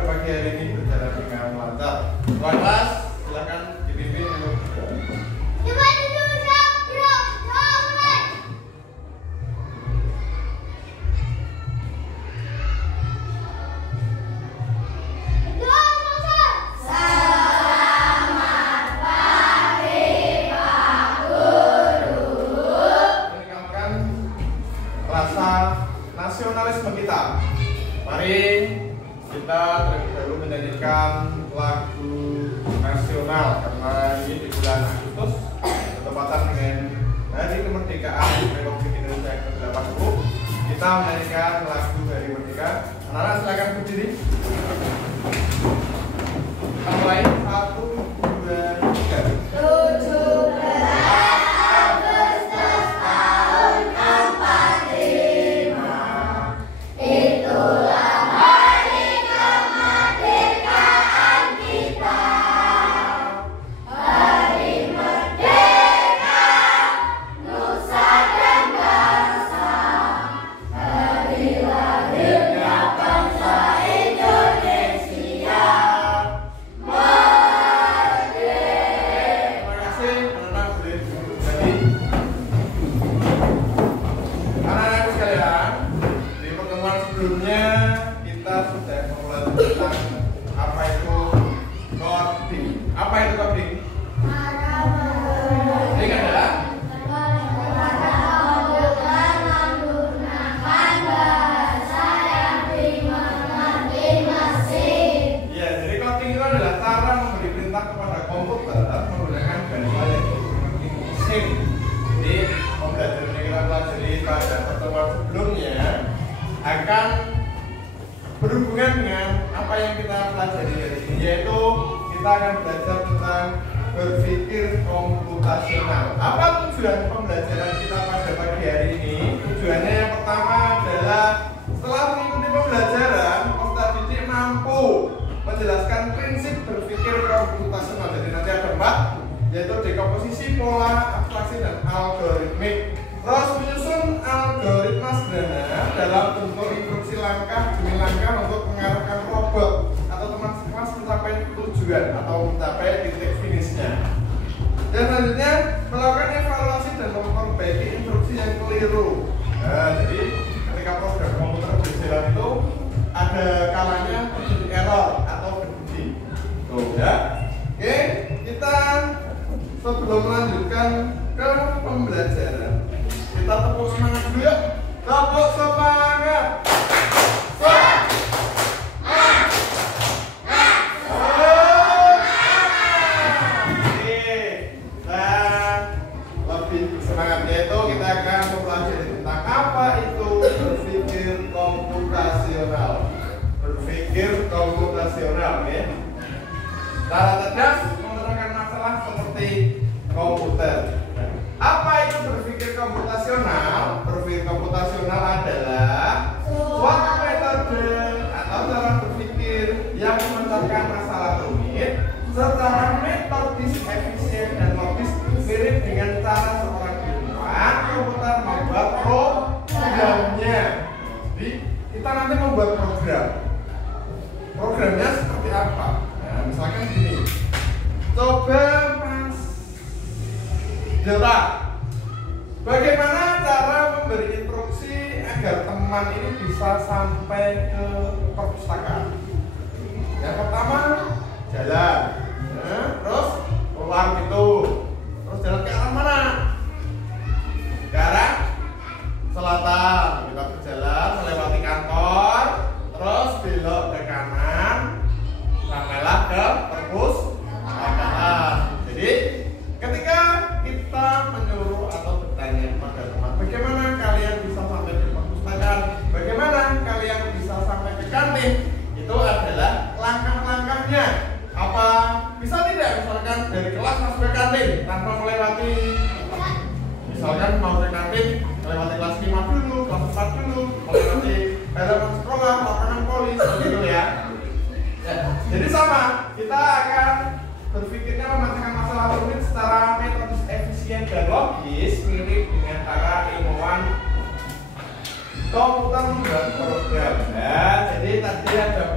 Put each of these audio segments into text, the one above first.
pada pagi hari ini berjalan dengan lancar. Tuan kelas, silakan dipimpin untuk nasionalisme kita. Mari kita terlebih dahulu menyanyikan lagu nasional karena ini di bulan Agustus bertepatan dengan Hari Kemerdekaan Republik Indonesia yang ke-80. Kita menyanyikan lagu Hari Merdeka. Anak-anak silakan berdiri. Kita mulai 1, 2, 3.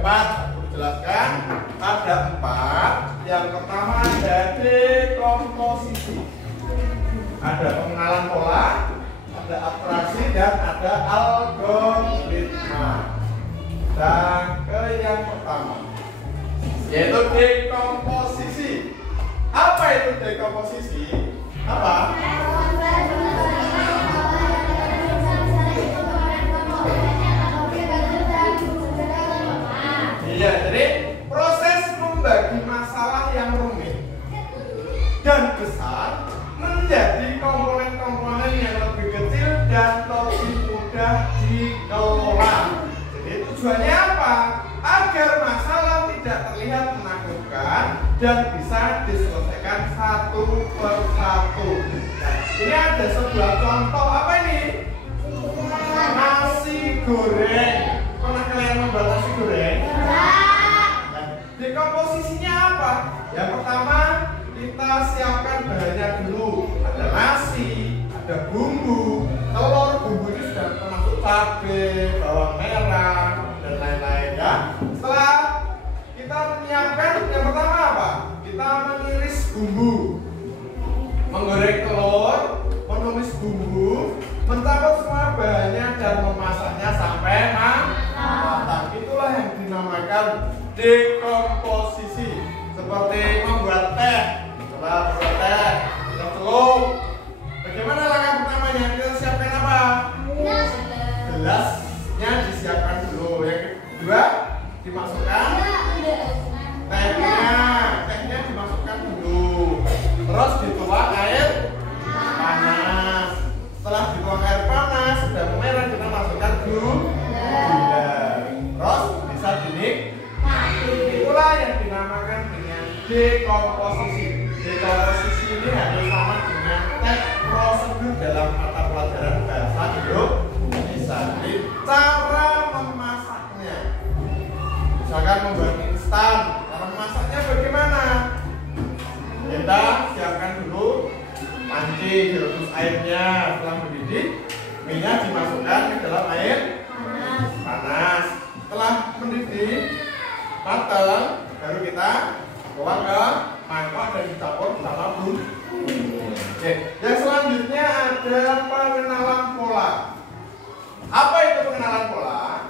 4 jelaskan. Ada 4. Yang pertama ada dekomposisi. Ada pengenalan pola, ada abstraksi, dan ada algoritma. Dan ke yang pertama, yaitu dekomposisi. Apa itu dekomposisi? Apa? Iya, jadi proses membagi masalah yang rumit dan besar menjadi komponen-komponen yang lebih kecil dan lebih mudah dikelola. Jadi tujuannya apa? Agar masalah tidak terlihat menakutkan dan bisa diselesaikan satu persatu. Nah, ini ada sebuah contoh. Apa ini? Nasi goreng. Pernah kalian membuat nasi goreng? Nah, dekomposisinya apa? Yang pertama, kita siapkan bahannya dulu. Ada nasi, ada bumbu, telur. Bumbu ini sudah termasuk cabai, bawang merah, dan lain-lain ya. Setelah kita menyiapkan, yang pertama apa? Kita mengiris bumbu, menggoreng telur, menumis bumbu, mencampur semua bahannya dan memasaknya sampai matang. Itulah yang dinamakan dekomposisi. Seperti membuat teh. Setelah membuat teh, kita celup. Bagaimana langkah pertamanya? Kita siapkan apa? Gelasnya disiapkan dulu. Yang kedua, dimasukkan tehnya dimasukkan dulu. Terus dituang air panas. Setelah dituang air panas, sudah memerah, kita masukkan gula. Terus bisa dinikmati. Itulah yang dinamakan dengan dekomposisi. Dekomposisi ini hampir sama dengan teks prosedur dalam mata pelajaran bahasa Indonesia. Jadi cara memasaknya, misalkan membuat instan, cara memasaknya bagaimana? Kita siapkan dulu panci, direbus airnya. Setelah mendidih, minyak dimasukkan ke dalam air panas. Setelah mendidih matang, baru kita tuang ke mangkok dan dicampur sama bumbu. Oke, yang selanjutnya ada pengenalan pola. Apa itu pengenalan pola?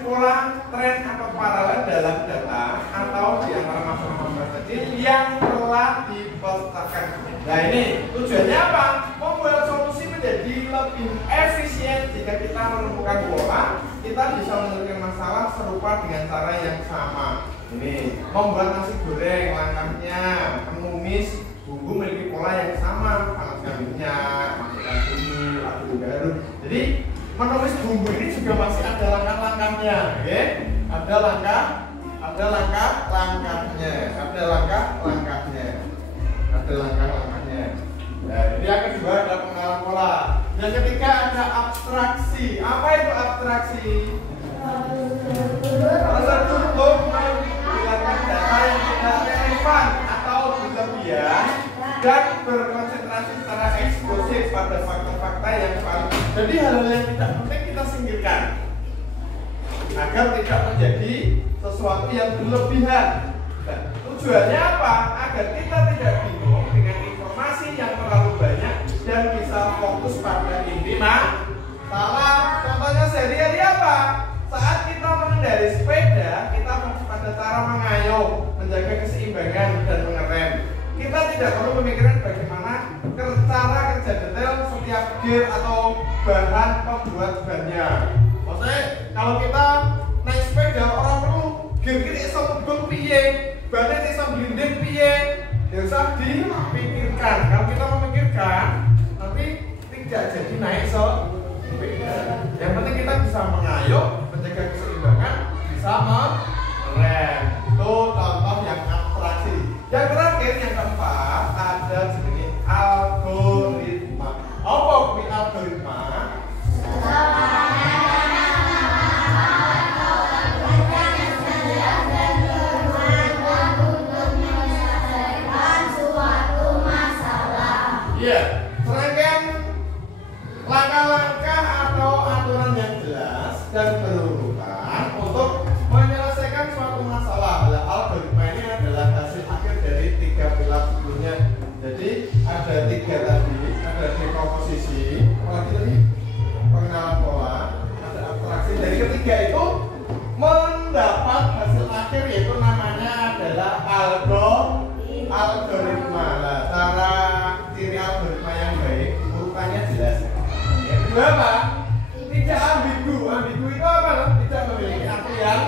Pola, tren atau paralel dalam data atau di antara masalah kecil yang telah dipetakan. Nah, ini tujuannya apa? Membuat solusi menjadi lebih efisien. Jika kita menemukan pola, kita bisa menyelesaikan masalah serupa dengan cara yang sama. Ini membuat nasi goreng, langkahnya menumis bumbu memiliki pola yang sama. Panaskan minyak, masukkan bumbu, aduk garam. Jadi menumis bumbu ini juga masih ada langkah-langkahnya, oke? Ada langkah-langkahnya. Nah, ini yang kedua ada pengenalan pola. Yang ketiga ada abstraksi. Apa itu abstraksi? Prosedur untuk menghilangkan data yang tidak relevan atau berlebihan dan berkonsentrasi secara eksklusif pada fakta-fakta yang valid. Jadi hal-hal yang tidak penting kita singkirkan agar tidak menjadi sesuatu yang berlebihan. Nah, tujuannya apa? Agar kita tidak bingung dengan informasi yang terlalu banyak dan bisa fokus pada inti masalah. Contohnya sehari-hari apa? Saat kita mengendarai sepeda, kita fokus pada cara mengayuh, menjaga keseimbangan dan mengerem. Kita tidak perlu memikirkan bagaimana cara kerja detail setiap gear atau bahan pembuat bannya. Maksudnya kalau kita naik sepeda, orang perlu gear kita bisa mudeng piye, bannya bisa blinding piye, ya usah dipikirkan. Kalau kita memikirkan, nanti tidak jadi naik sepeda. Yang penting kita bisa mengayuh, menjaga keseimbangan, bisa mengerem. Itu contoh yang abstraksi. Yang terakhir, yang keempat, ada sedikit algoritma. Apa itu algoritma? adalah algoritma ini adalah hasil akhir dari 3 pilar sebelumnya. Jadi ada 3 tadi, ada dekomposisi, apalagi tadi pengenalan pola, ada abstraksi. Dari ketiga itu mendapat hasil akhir yaitu namanya adalah algoritma. Nah, cara ciri algoritma yang baik urutannya jelas. Yang kedua apa? Tidak ambigu. Ambigu itu apa? Tidak memiliki arti yang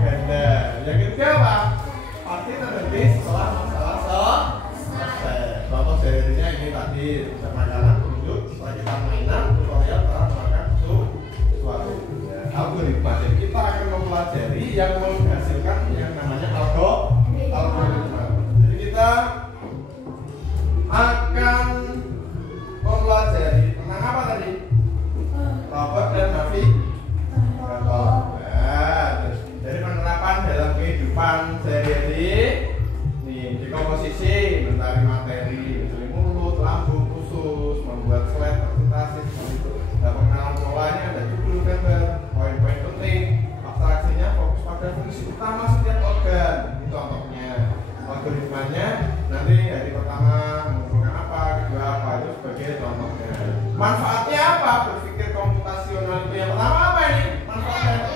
ganda. Yang ketiga apa? Pasti terhenti setelah masalah selesai. Contoh serinya ini tadi makanan tunjuk setelah kita mainan tutorial cara memakan sesuatu. Algoritma. Jadi kita akan mempelajari yang menghasilkan yang namanya algoritma. Jadi kita akan mempelajari tentang apa tadi? Robot dan navigator. Nah, dari penerapan dalam kehidupan sehari-hari, nih dekomposisi, mencari materi, mencari mulut, lambung, usus, membuat slide presentasi seperti itu. Nah, pengenalan polanya ada judul, gambar, poin-poin penting, abstraksinya fokus pada fungsi utama setiap organ. Ini contohnya. Algoritmanya nanti hari pertama mengumpulkan apa, kedua apa, itu sebagai contohnya. Manfaatnya apa? Berpikir komputasional itu yang pertama apa ini? Manfaatnya?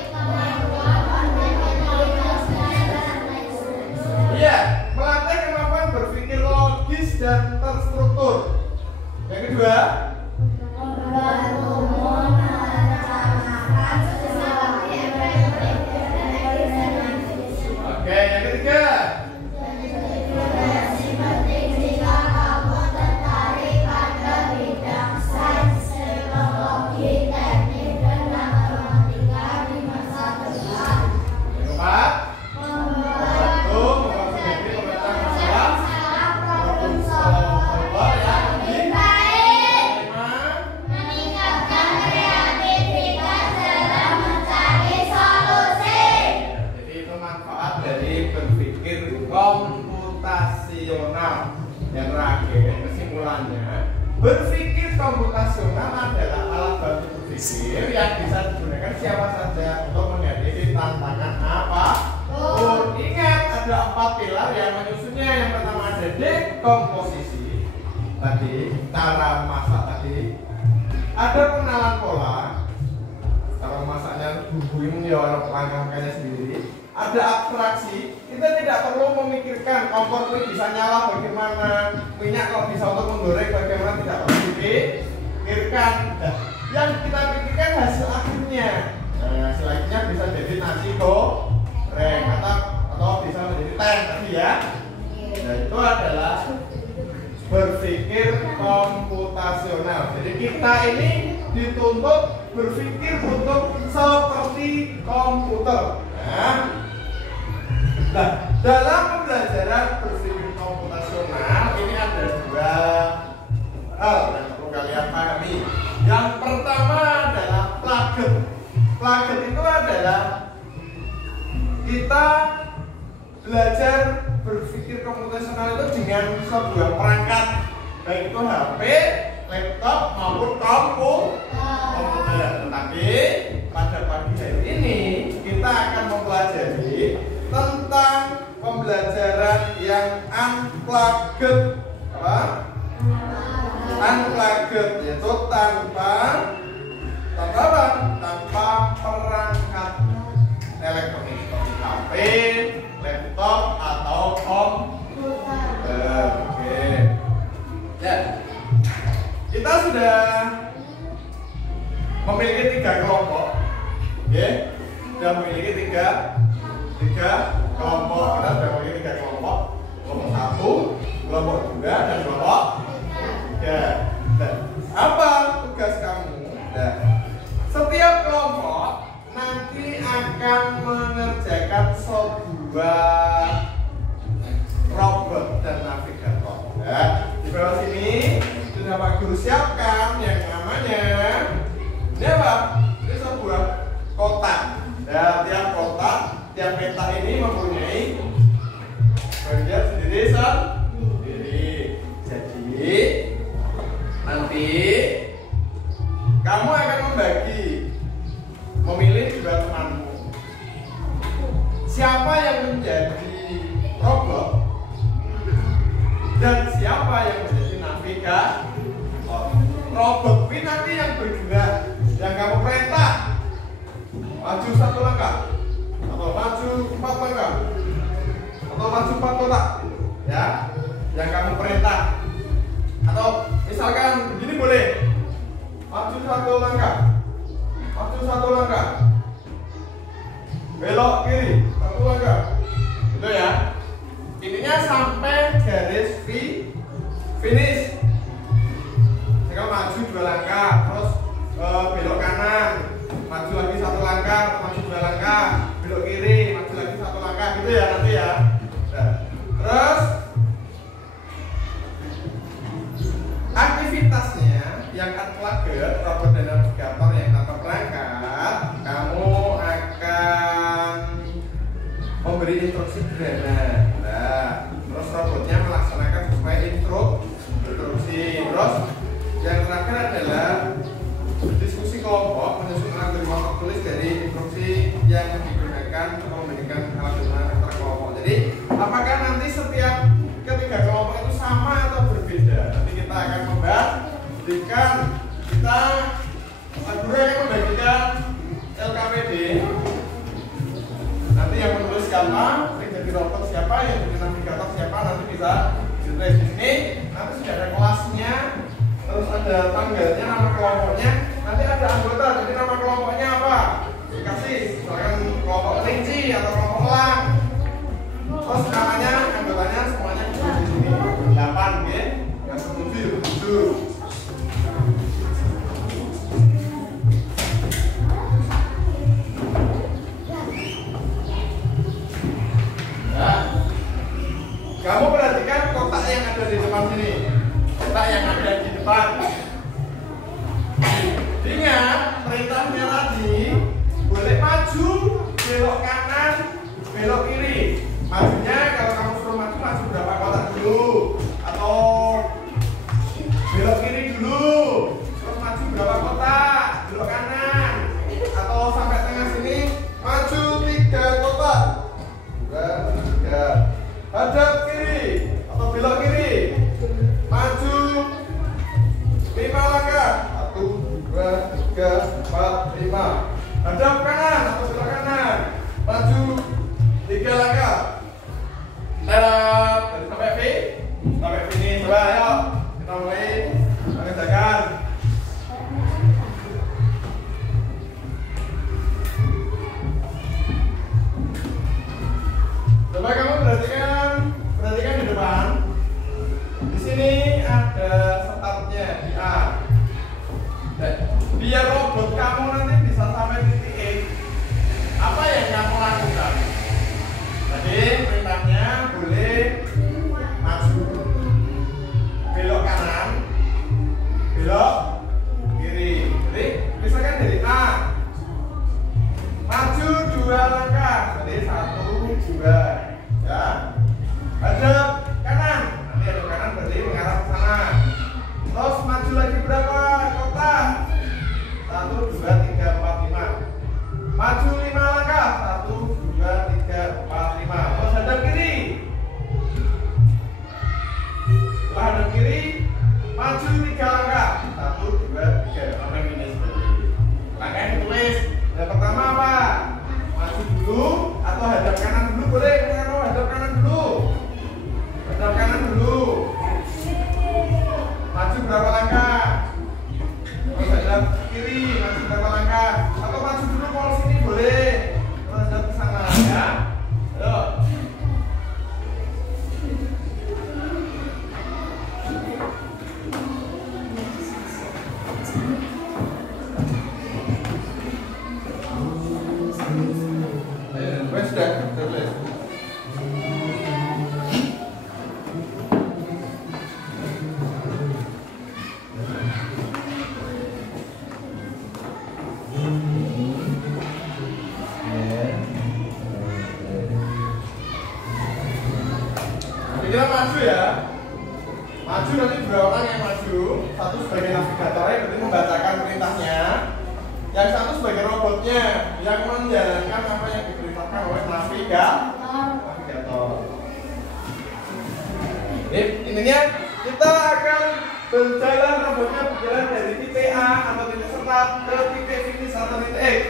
Iya, melatih kemampuan berpikir logis dan terstruktur. Yang kedua? Oke, yang ketiga? Komputasional. Yang terakhir, kesimpulannya, berpikir komputasional adalah alat bantu berpikir yang bisa digunakan siapa saja untuk menghadapi tantangan apa. Ingat, ada 4 pilar yang menyusunnya. Yang pertama ada dekomposisi, tadi cara masak tadi, ada pengenalan pola, cara masaknya bumbuin ya langkah-langkahnya sendiri. Ada abstraksi, kita tidak perlu memikirkan kompor itu bisa nyala bagaimana, minyak kalau bisa untuk menggoreng bagaimana, tidak perlu dipikirkan. Nah, yang kita pikirkan hasil akhirnya. Nah, hasil akhirnya bisa jadi nasi goreng atau bisa menjadi teh tadi ya. Nah, itu adalah berpikir komputasional. Jadi kita ini dituntut berpikir untuk seperti komputer. Nah, dalam pembelajaran berpikir komputasional ini ada 2 hal yang perlu kalian pahami. Yang pertama adalah plaget. Plaget itu adalah kita belajar berpikir komputasional itu dengan sebuah perangkat, baik itu HP, laptop maupun komputer. Tetapi pada pagi hari ini kita akan mempelajari tentang pembelajaran yang unplugged. Apa? Unplugged yaitu tanpa perangkat elektronik seperti HP, laptop atau komputer. Oke. Ya. Kita sudah memiliki 3 kelompok. Oke. Sudah memiliki tiga kelompok. Kita sudah memiliki 3 kelompok. Kelompok 1, kelompok 2, dan kelompok 3. Dan apa tugas kamu? Nah, setiap kelompok nanti akan mengerjakan sebuah robot dan navigator. Nah, di bawah sini sudah Pak Guru siapkan yang namanya ini apa? Ini sebuah kotak. Nah, tiap kotak, tiap peta ini mempunyai bagian sendiri. Jadi nanti kamu akan memilih 2 temanmu. Siapa yang menjadi maju 4 kotak ya yang kamu perintah. Atau misalkan begini boleh, maju 1 langkah, maju 1 langkah, belok kiri 1 langkah, gitu ya. Intinya sampai garis finish. Kalau maju 2 langkah, terus belok kanan, maju lagi 1 langkah, maju 2 langkah, belok kiri, maju lagi 1 langkah, gitu ya nanti ya. Nah, terus aktivitasnya yang unplugged, robot dan navigator yang tanpa perangkat, kamu akan memberi instruksi sederhana. Nah, terus robotnya melaksanakan sesuai instruksi. Terus yang terakhir adalah diskusi kelompok menyusun algoritma motor tulis dari instruksi yang digunakan atau memberikan algoritma antar kelompok. Jadi, apakah nanti setiap ketiga kelompok itu sama atau berbeda? Nanti kita akan membahas. Kita guru akan membagikan LKPD. Nanti yang menulis siapa, yang jadi robot siapa, yang jadi navigator siapa, nanti bisa ditulis di sini. Nanti sudah ada kelasnya, terus ada tanggalnya, nama kelompoknya. Nanti ada anggota, jadi nama kelompoknya apa? Dikasih, misalkan kelompok kelinci atau kelompok elang. Terus namanya, anggotanya semuanya di sini. 8, ya? Yang 7. Kamu perhatikan kotak yang ada di depan sini, kotak yang ada di depan. Ingat perintahnya tadi, boleh maju, belok kanan, belok kiri. Majunya kalau kamu suruh maju, maju berapa kotak dulu, atau belok kiri dulu, terus maju berapa kotak, belok kanan, atau sampai tengah sini, maju 3 kotak, 2, 3. Hadap kiri atau belok kiri, maju 5 langkah, 1, 2, 3, 4, 5. Hadap kanan atau belok kanan, maju 3 langkah. Sampai finish. Coba ayo kita mulai mengerjakan. Coba kamu perhatikan di depan. Di sini ada startnya di A. Biar robot kamu nanti bisa sampai titik E, apa yang kamu lakukan? Tadi perintahnya boleh maju, belok kanan, belok kiri. Jadi misalkan dari A, maju 2 langkah, jadi 1, 2. Ya, hadap kanan, nanti hadap kanan berarti mengarah ke sana. Terus maju lagi berapa kotak? 1, 2, 3, 4, 5. Maju 5 langkah, 1, 2, 3, 4, 5. Terus hadap kiri. Setelah hadap kiri, maju 3 langkah, 1, 2, 3. Sampai finish berarti. Langkahnya ditulis. Yang pertama apa? Maju dulu atau hadap kanan dulu boleh? Hadap kanan dulu. Hadap kanan dulu. Maju berapa langkah? Terus hadap kiri, maju berapa langkah? Atau maju dulu ke sini boleh. Terus hadap ke sana ya. Ayo. Sudah tulis. Kita maju ya. Maju nanti 2 orang yang maju, 1 sebagai navigatornya berarti membacakan perintahnya, yang 1 sebagai robotnya yang menjalankan apa yang diperintahkan oleh navigator. Intinya kita akan berjalan, robotnya berjalan dari titik A atau titik start ke titik finish atau titik X.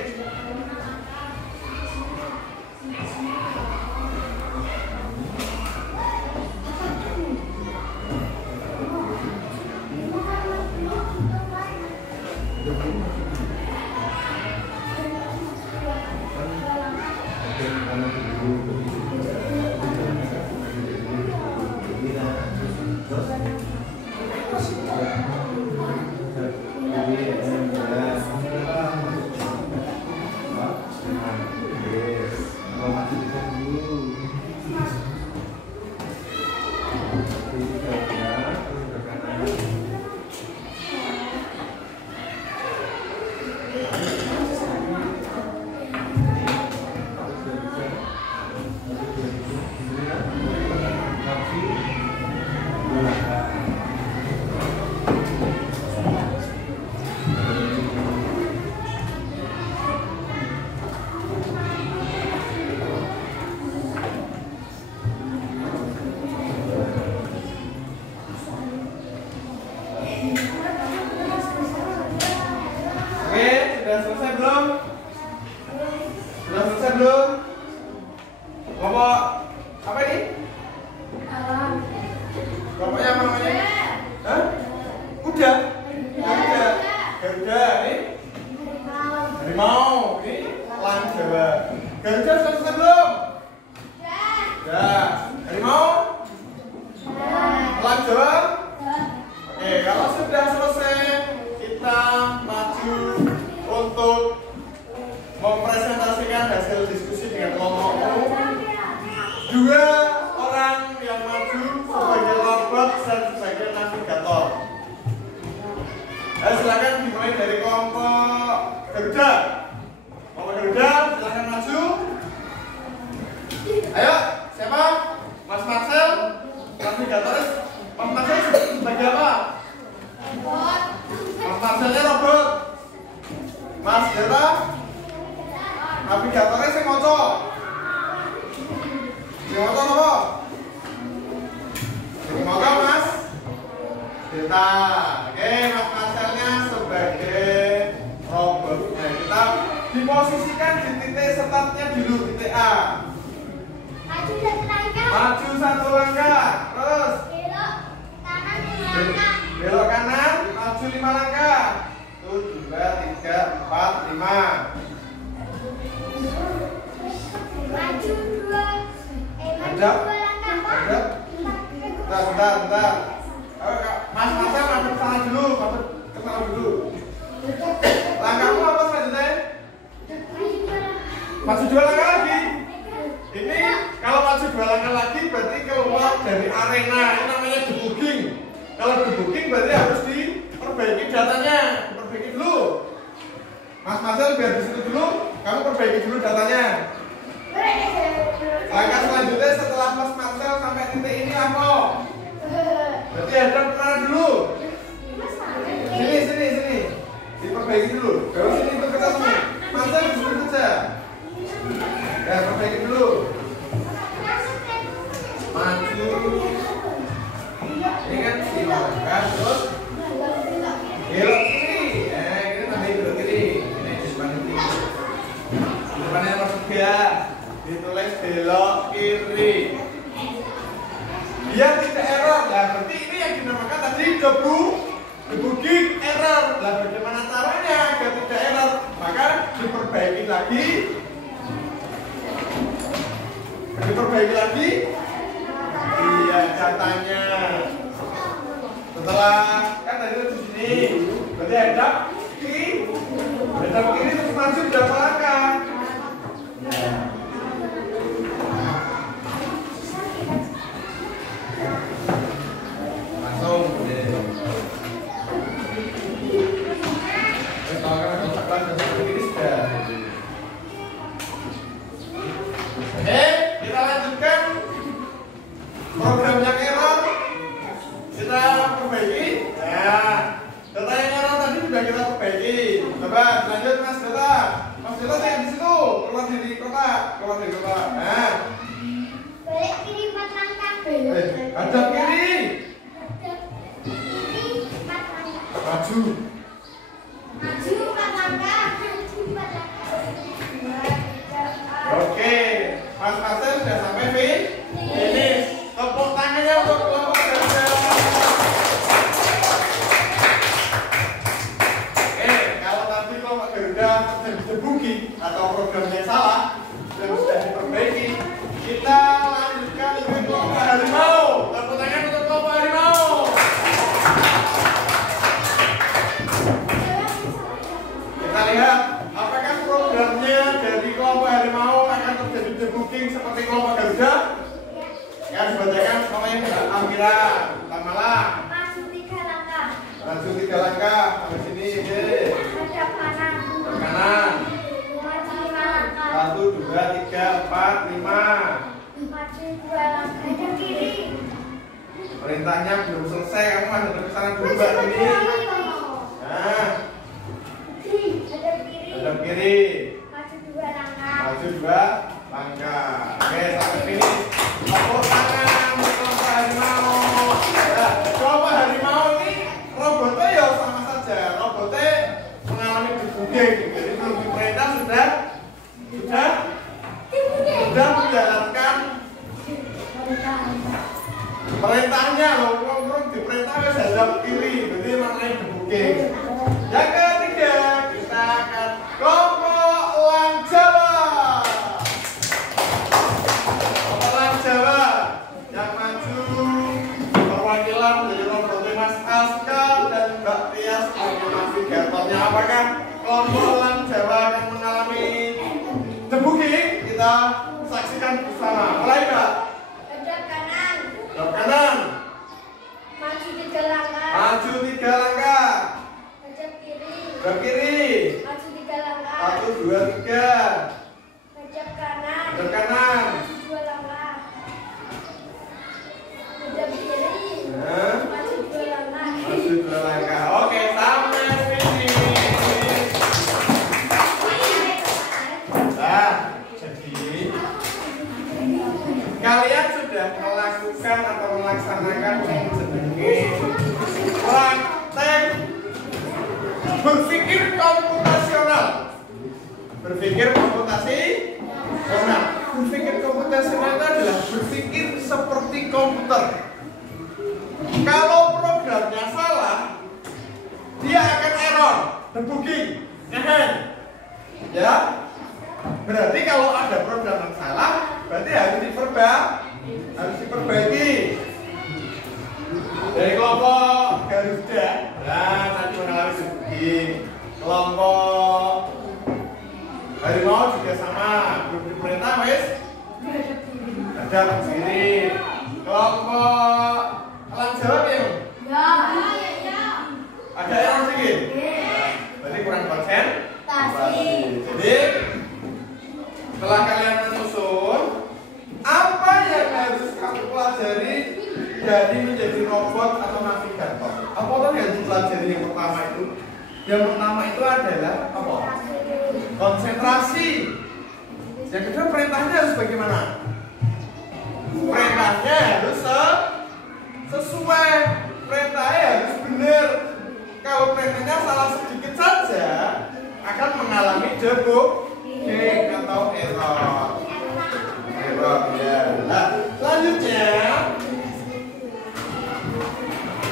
Sudah selesai belum? Sudah selesai belum? Kelompok apa ini? Kelompoknya apa namanya? Hah? Udah? Garuda. Garuda ini? Harimau. Ini elang Jawa. Garuda sudah selesai belum? Sudah. Harimau? Elang Jawa? Oke, kalau sudah selesai kita maju untuk mempresentasikan hasil diskusi dengan kelompokmu. 2 orang yang maju sebagai robot dan sebagai navigator. Silakan dimulai dari kelompok Garuda. Kelompok Garuda, silakan maju. Ayo, siapa? Mas Marcel, navigator. Mas Marcel sebagai apa? Robot. Mas Marcelnya robot. Mas Delta, navigatornya sing ngoco. Sing ngoco apa? Sing ngoco Mas Delta. Oke, Mas Marcelnya sebagai robotnya. Kita diposisikan di titik startnya dulu, titik A. Maju 1 langkah. Terus belok kanan, maju 5 langkah. 1, 2, 3, 4, 5. Maju 2 langkah. Bentar. Mas Marcel maju ke sana dulu, Langkahmu apa selanjutnya? Maju 2 langkah lagi. Ini kalau maju 2 langkah lagi berarti keluar dari arena. Ini namanya debugging. Kalau debugging berarti harus diperbaiki datanya, diperbaiki dulu. Mas Marcel biar di situ dulu, kamu perbaiki dulu datanya. Langkah selanjutnya setelah Mas Marcel sampai titik ini apa? Berarti hadap kemana dulu? Sini. Diperbaiki dulu. Baru sini untuk ketemu. Marcel di sini saja. Ya, perbaiki dulu. Maju. Ini kan si langkah terus belok kiri. Ini namanya belok kiri. Ini di depan ini. Di depannya nomor 3. Ditulis belok kiri. Biar tidak error. Nah, berarti ini yang dinamakan tadi debugging error. Nah, bagaimana caranya agar tidak error? Maka diperbaiki lagi. Iya, datanya. Setelah kan tadi di sini, berarti hadap kiri terus maju berapa langkah? Langsung. Kalau kan kontak langsung ini sudah. Kita lanjutkan program yang error. Kita perbaiki. Nah, data yang error tadi sudah kita perbaiki. Coba lanjut Mas Data. Mas Data yang di situ keluar dari kotak. Nah, balik kiri 4 langkah. hadap kiri. Kiri 4 langkah. Maju. Maju 4 langkah. Oke, Mas Marcel sudah sampai finish. Tepuk tangannya untuk kelompok Garuda. Kalau tadi kelompok Garuda terjadi debugging atau programnya salah dan sudah diperbaiki, kita lanjutkan ke kelompok Harimau. Tepuk tangan untuk kelompok Harimau. Kita lihat apakah programnya dari kelompok Harimau akan terjadi debugging seperti kelompok Garuda. Ya, dibacakan semuanya Amira, Tamalah. Maju 3 langkah. Maju 3 langkah sampai sini. Hadap kanan. Kanan. Maju 5 langkah. 1, 2, 3, 4, 5. Maju 2 langkah. Hadap kiri. Perintahnya belum selesai, kamu masih ke sana dulu Maju Mbak ini. 2 langkah. Nah, Hadap kiri. hadap kiri. Maju 2 langkah. Maju 2 langkah. Oke, sampai finish. Tepuk tangan untuk kelompok Harimau. Nah, kelompok Harimau ini robotnya ya sama saja. Robotnya mengalami debugging. Jadi Perintahnya loh, ngomong diperintahnya hadap kiri, berarti maknanya debuking. Yang ketiga, kita akan kelompok elang Jawa. Kelompok elang Jawa yang maju perwakilan dari rombongan Mas Aska dan Mbak Tias sebagai navigatornya. Apakah kelompok elang Jawa akan mengalami debuking? Kita saksikan bersama. Mulai, Mbak. Hadap kanan. Hadap kanan. Maju 3 langkah. Maju 3 langkah. Hadap kiri. Hadap kiri. Maju 3 langkah. 1, 2, 3. Hadap kanan. Hadap kanan. Maju 2 langkah. Hadap kiri. Nah. Maju 2 langkah. Maju 2 langkah. Oke, sampai finish. Nah, jadi kalian sudah melakukan atau melaksanakan yang jenenge praktek berpikir komputasional. Berpikir komputasional. Berpikir komputasional itu adalah berpikir seperti komputer. Kalau programnya salah, dia akan error, debugging, ya. Berarti kalau ada program yang salah, berarti harus diperbaiki. Dari kelompok Garuda, nah tadi mengalami debugging. Kelompok Harimau juga sama, belum diperintah wes. Ada sendiri. Kelompok elang Jawa ya? Ada yang sedikit? Berarti kurang konsentrasi. Jadi setelah kalian menyusun apa yang harus kamu pelajari jadi menjadi robot atau navigator. Apa yang harus dipelajari yang pertama itu? Yang pertama itu adalah apa? Konsentrasi. Yang kedua perintahnya harus bagaimana? Perintahnya harus sesuai. Perintahnya harus benar. Kalau perintahnya salah sedikit saja akan mengalami debugging atau error ya. Nah, selanjutnya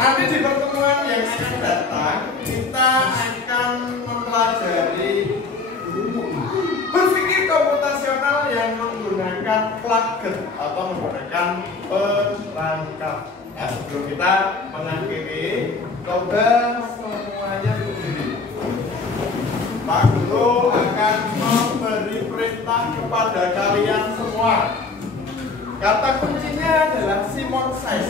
nanti di pertemuan yang akan datang kita akan mempelajari berpikir komputasional yang menggunakan plugin atau menggunakan perangkat. Ya, sebelum kita mengakhiri, coba semuanya berdiri. Pak Guru akan memberi perintah kepada kalian semua. Kata kuncinya adalah Simon Says.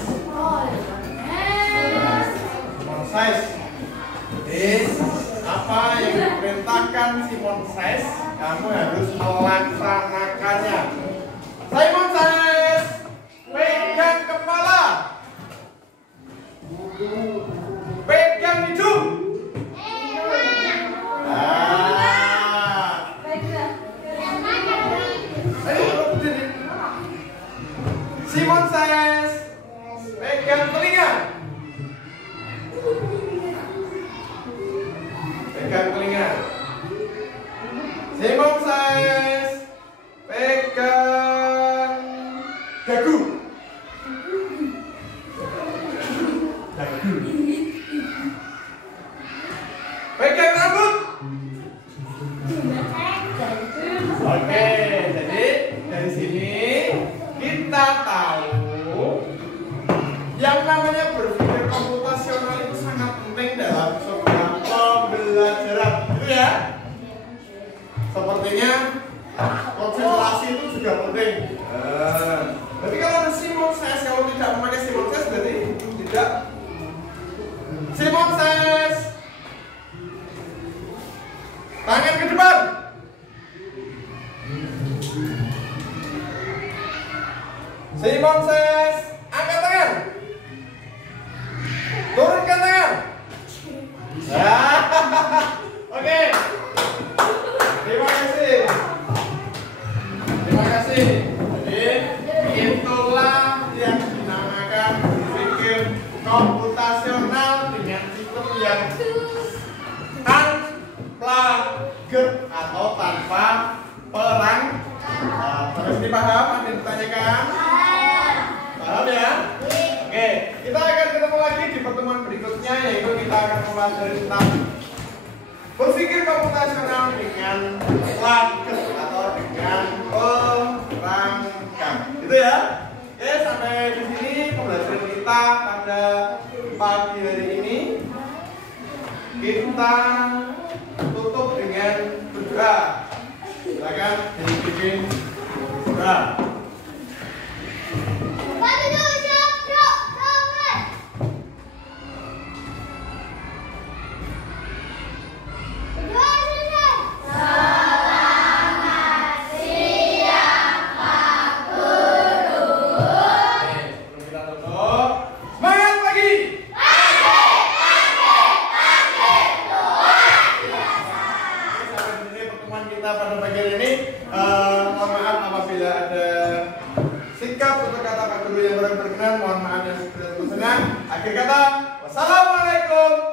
Simon Says. Jadi apa yang diperintahkan Simon Says, kamu harus melaksanakannya. Simon Says, pegang kepala, pegang hidung. Simon Says, pegang telinga. Pegang telinga. Simon Says, pegang dagu. Dagu. Pegang rambut. Oke, jadi dari sini kita tahu yang namanya berpikir komputasional itu sangat penting dalam sebuah pembelajaran, gitu ya. Sepertinya konsentrasi itu juga penting. Berarti kalau ada Simon Says, kalau tidak memakai Simon Says berarti tidak. Simon Says, tangan ke depan. Simon Says, angkat tangan. Turunkan tangan. Oke. Terima kasih. Terima kasih. Jadi itulah yang dinamakan berpikir komputasional dengan sistem yang unplugged atau tanpa perang. Terus dipaham? Ada yang ditanyakan? Paham ya? Oke. selanjutnya yaitu kita akan mempelajari tentang berpikir komputasional dengan langkah atau dengan perangkat. Gitu ya. Oke, sampai di sini pembelajaran kita pada pagi hari ini. Kita tutup dengan berdoa. Silakan dibikin berdoa. Pada bagian ini, mohon maaf apabila ada sikap atau kata Pak Guru yang kurang berkenan, mohon maaf yang sebesar-besarnya. Akhir kata, wassalamualaikum